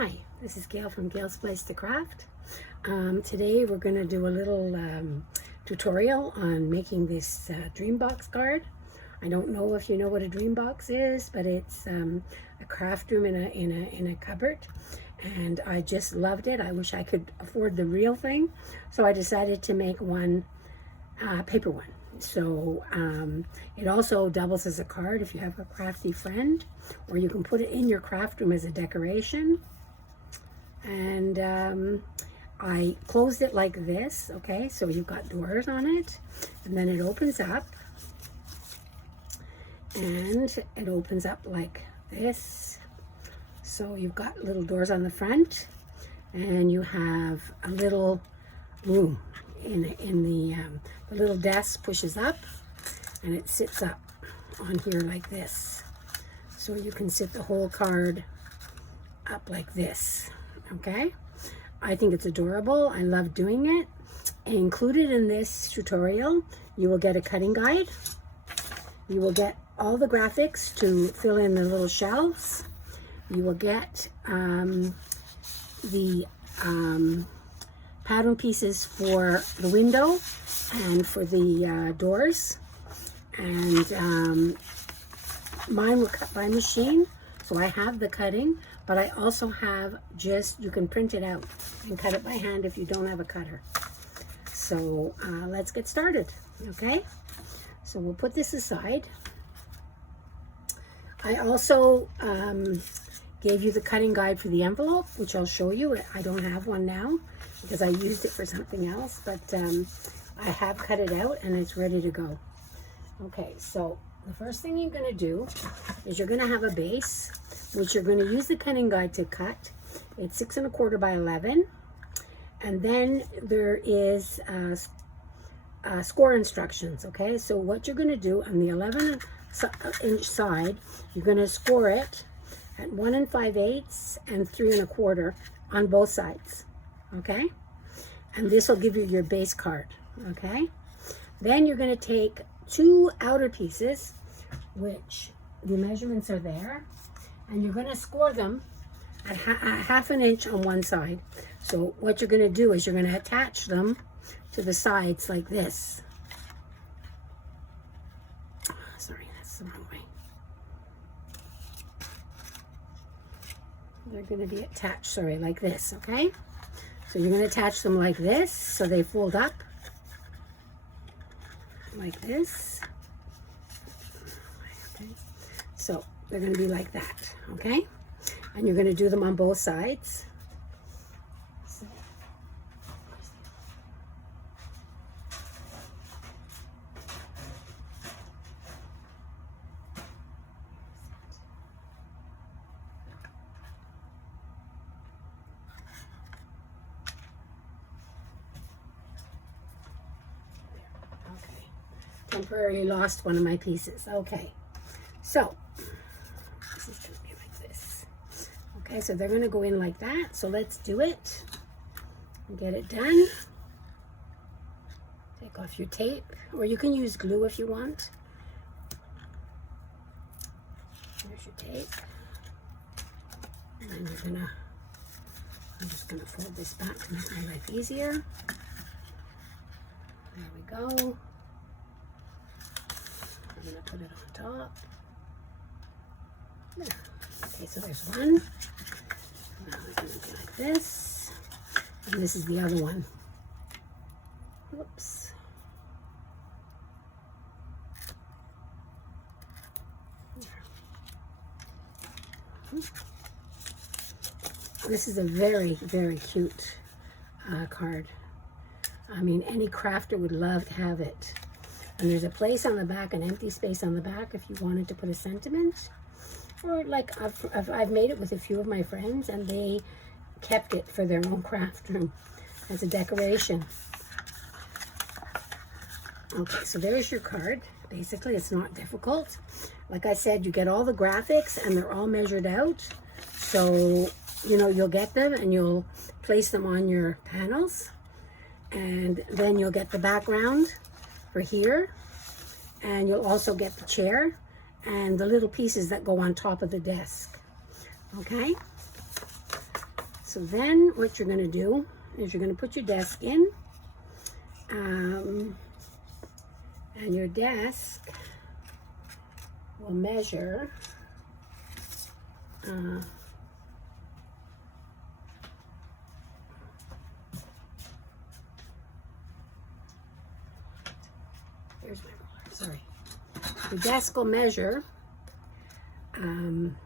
Hi, this is Gail from Gail's Place to Craft. Today we're going to do a little tutorial on making this Dreambox card. I don't know if you know what a Dreambox is, but it's a craft room in a cupboard, and I just loved it. I wish I could afford the real thing, so I decided to make one paper one. So it also doubles as a card if you have a crafty friend, or you can put it in your craft room as a decoration. And I closed it like this, okay? So you've got doors on it, and then it opens up, and it opens up like this. So you've got little doors on the front, and you have a little room in the little desk pushes up, and it sits up on here like this. So you can sit the whole card up like this. Okay, I think it's adorable. I love doing it. Included in this tutorial, you will get a cutting guide. You will get all the graphics to fill in the little shelves. You will get the pattern pieces for the window and for the doors. And mine were cut by machine, so I have the cutting. But I also have you can print it out and cut it by hand if you don't have a cutter. So let's get started, okay? So we'll put this aside. I also gave you the cutting guide for the envelope, which I'll show you. I don't have one now because I used it for something else, but I have cut it out and it's ready to go. Okay, so the first thing you're going to do is you're going to have a base, which you're going to use the cutting guide to cut. It's 6 1/4 by 11, and then there is score instructions. Okay, so what you're going to do on the 11-inch side, you're going to score it at 1 5/8 and 3 1/4 on both sides. Okay, and this will give you your base card. Okay, then you're going to take 2 outer pieces, which the measurements are there, and you're going to score them at half an inch on one side. So what you're going to do is you're going to attach them to the sides like this. Sorry, that's the wrong way. They're going to be attached, sorry, like this, okay? So you're going to attach them like this so they fold up like this. Okay. So they're going to be like that, okay? And you're going to do them on both sides. So, okay. Temporarily lost one of my pieces. Okay. So this is going to be like this. Okay, so they're going to go in like that. So let's do it and get it done. Take off your tape, or you can use glue if you want. There's your tape. And then I'm just going to fold this back to make my life easier. There we go. I'm going to put it on top. There. Okay, so there's one. Now we're going to do like this. And this is the other one. Whoops. This is a very, very cute card. I mean, any crafter would love to have it. And there's a place on the back, an empty space on the back if you wanted to put a sentiment. Or like I've made it with a few of my friends, and they kept it for their own craft room as a decoration. Okay, so there's your card. Basically, it's not difficult. Like I said, you get all the graphics and they're all measured out. So, you know, you'll get them and you'll place them on your panels. And then you'll get the background for here. And you'll also get the chair and the little pieces that go on top of the desk. Okay? So then what you're going to do is you're going to put your desk in. And your desk will measure here's my ruler, sorry. The desk will measure 2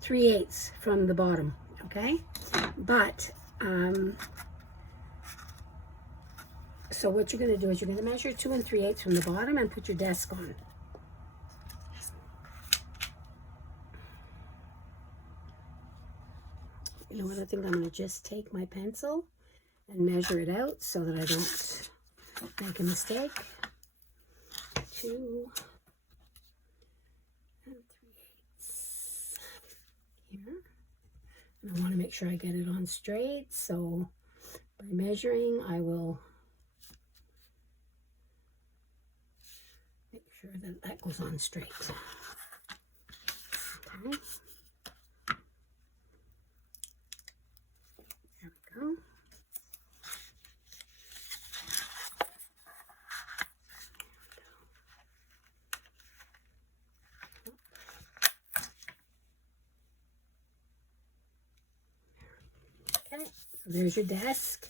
3/8 from the bottom, okay? But so what you're going to do is you're going to measure 2 3/8 from the bottom and put your desk on. You know what, I think I'm going to just take my pencil and measure it out so that I don't make a mistake. 2 3/8 here. And I want to make sure I get it on straight, so by measuring I will make sure that that goes on straight. Okay. There we go. Okay, so there's your desk.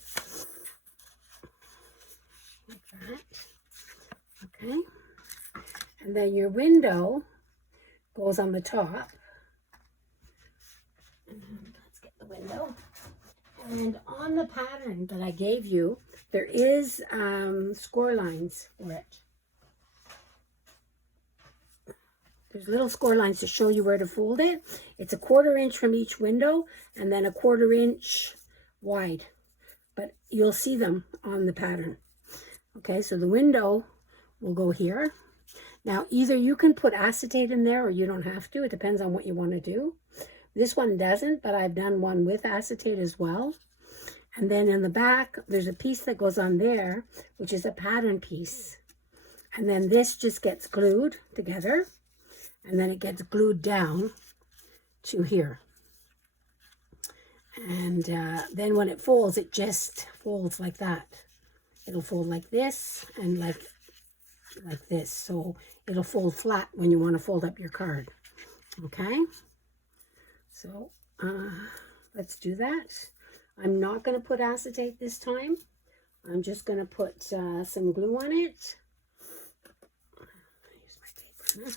Like that. Okay. And then your window goes on the top. Let's get the window. And on the pattern that I gave you, there is score lines for it. There's little score lines to show you where to fold it. It's a 1/4 inch from each window and then a 1/4 inch wide. But you'll see them on the pattern. Okay, so the window will go here. Now, either you can put acetate in there or you don't have to. It depends on what you want to do. This one doesn't, but I've done one with acetate as well. And then in the back, there's a piece that goes on there, which is a pattern piece. And then this just gets glued together. And then it gets glued down to here. And then when it folds, it just folds like that. It'll fold like this and like this. So it'll fold flat when you want to fold up your card. Okay? So let's do that. I'm not going to put acetate this time. I'm just going to put some glue on it. Use my paper now.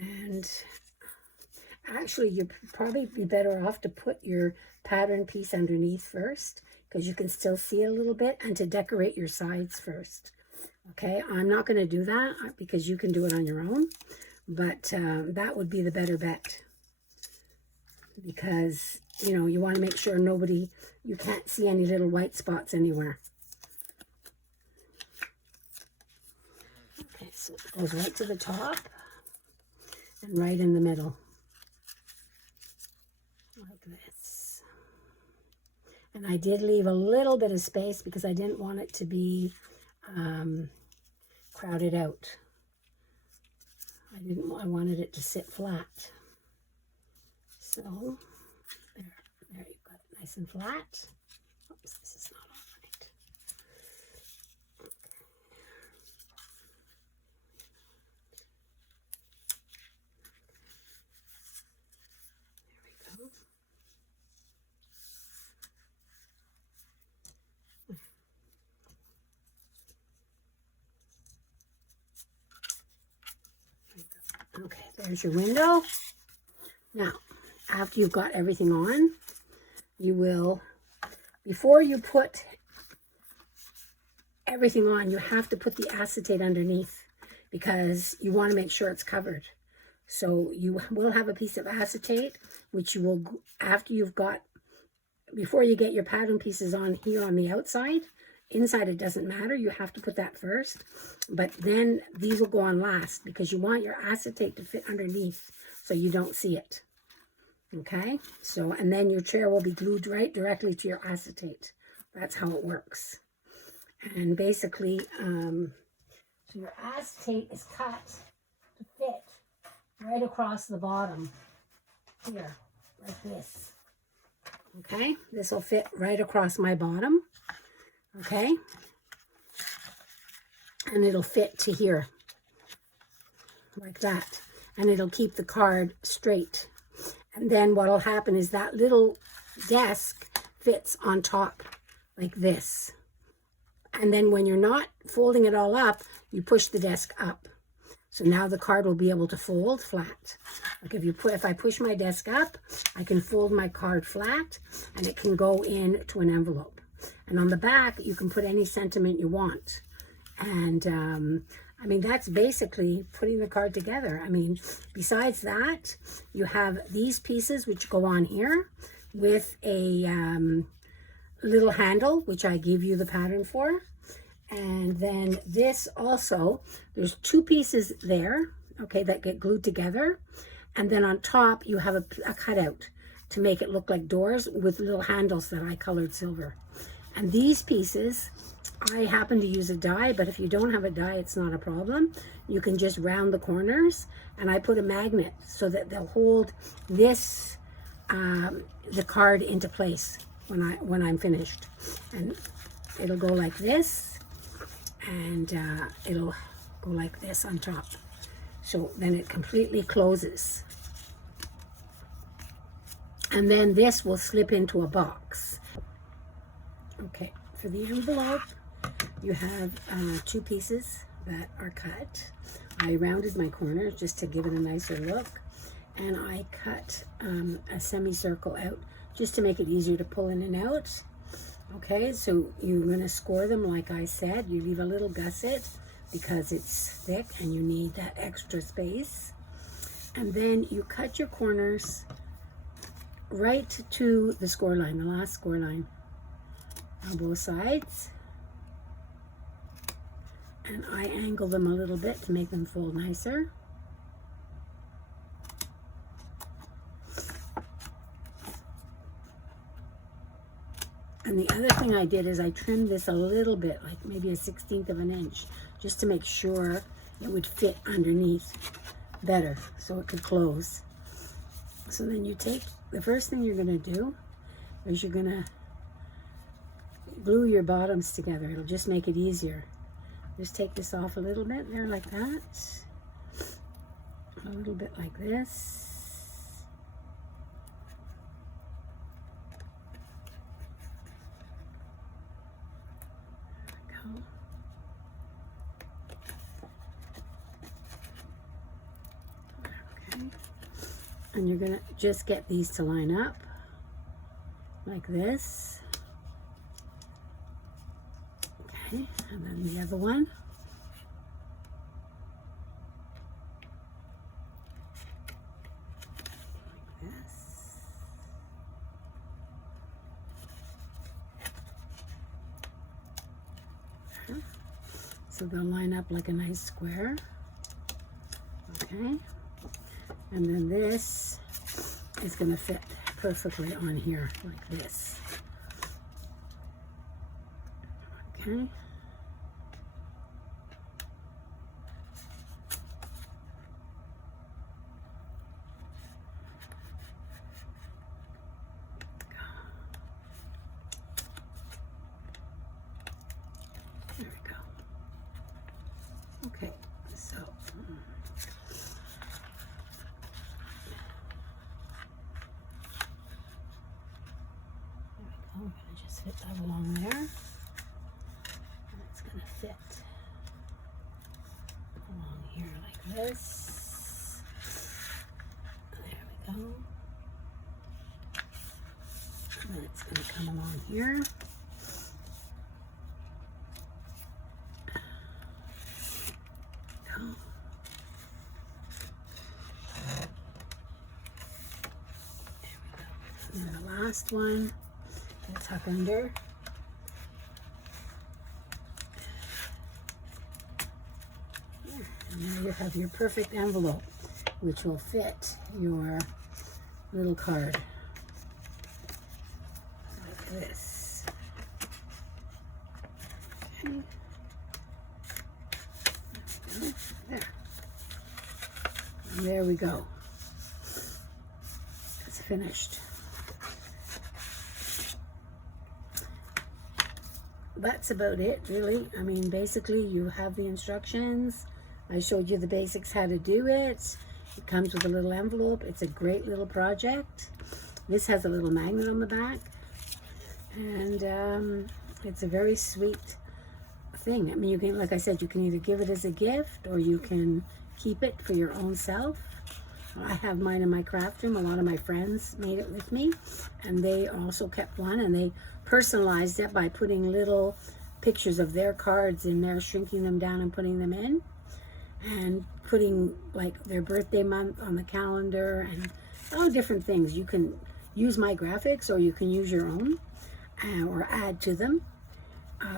And actually, you'd probably be better off to put your pattern piece underneath first, because you can still see a little bit, and to decorate your sides first. Okay, I'm not going to do that because you can do it on your own, but that would be the better bet, because, you know, you want to make sure you can't see any little white spots anywhere. Okay, so it goes right to the top and right in the middle, like this. And I did leave a little bit of space because I didn't want it to be crowded out. I wanted it to sit flat. So there you've got it nice and flat. Oops, this is not all right. There we go. Okay, there's your window. Now, after you've got everything on, you will, before you put everything on, you have to put the acetate underneath because you want to make sure it's covered. So you will have a piece of acetate, which you will, after you've got, before you get your pattern pieces on here on the outside, inside it doesn't matter, you have to put that first, but then these will go on last because you want your acetate to fit underneath so you don't see it. Okay, so, and then your chair will be glued right directly to your acetate That's how it works. And basically, so your acetate is cut to fit right across the bottom here, like this. Okay, this will fit right across my bottom. Okay, and it'll fit to here, like that. And it'll keep the card straight. And then what'll happen is that little desk fits on top like this. And then when you're not folding it all up, you push the desk up. So now the card will be able to fold flat. Like if I push my desk up, I can fold my card flat and it can go into an envelope. And on the back, you can put any sentiment you want. And I mean, that's basically putting the card together. I mean, besides that, you have these pieces which go on here with a little handle, which I gave you the pattern for. And then this also, there's two pieces there, okay, that get glued together. And then on top, you have a cutout to make it look like doors with little handles that I colored silver. And these pieces, I happen to use a die, but if you don't have a die, it's not a problem. You can just round the corners, and I put a magnet so that they'll hold this, the card into place when I'm finished. And it'll go like this, and it'll go like this on top. So then it completely closes. And then this will slip into a box. Okay, for the envelope, you have two pieces that are cut. I rounded my corners just to give it a nicer look. And I cut a semicircle out just to make it easier to pull in and out. Okay, so you're going to score them like I said. You leave a little gusset because it's thick and you need that extra space. And then you cut your corners right to the score line, the last score line on both sides. And I angle them a little bit to make them fold nicer. And the other thing I did is I trimmed this a little bit, like maybe a 1/16 of an inch, just to make sure it would fit underneath better so it could close. So then you take, the first thing you're going to do is you're going to glue your bottoms together. It'll just make it easier. Just take this off a little bit there like that. A little bit like this. And you're gonna just get these to line up like this. Okay, and then the other one. Like this. Okay. So they'll line up like a nice square. Okay. And then this is going to fit perfectly on here, like this. Okay. There we go. Okay, so I'm going to just fit that along there. And it's going to fit along here like this. There we go. And then it's going to come along here. And then the last one, we'll tuck under. And now you have your perfect envelope, which will fit your little card like this. Okay. There. And there we go. It's finished. That's about it, really. I mean, basically, you have the instructions. I showed you the basics how to do it. It comes with a little envelope. It's a great little project. This has a little magnet on the back. And it's a very sweet thing. I mean, you can, like I said, you can either give it as a gift or you can keep it for your own self. I have mine in my craft room. A lot of my friends made it with me, and they also kept one, and they personalized it by putting little pictures of their cards in there, shrinking them down and putting them in, and putting like their birthday month on the calendar and all different things. You can use my graphics or you can use your own or add to them.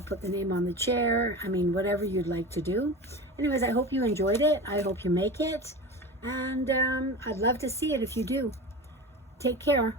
Put the name on the chair. I mean, whatever you'd like to do. Anyways, I hope you enjoyed it. I hope you make it. And I'd love to see it if you do. Take care.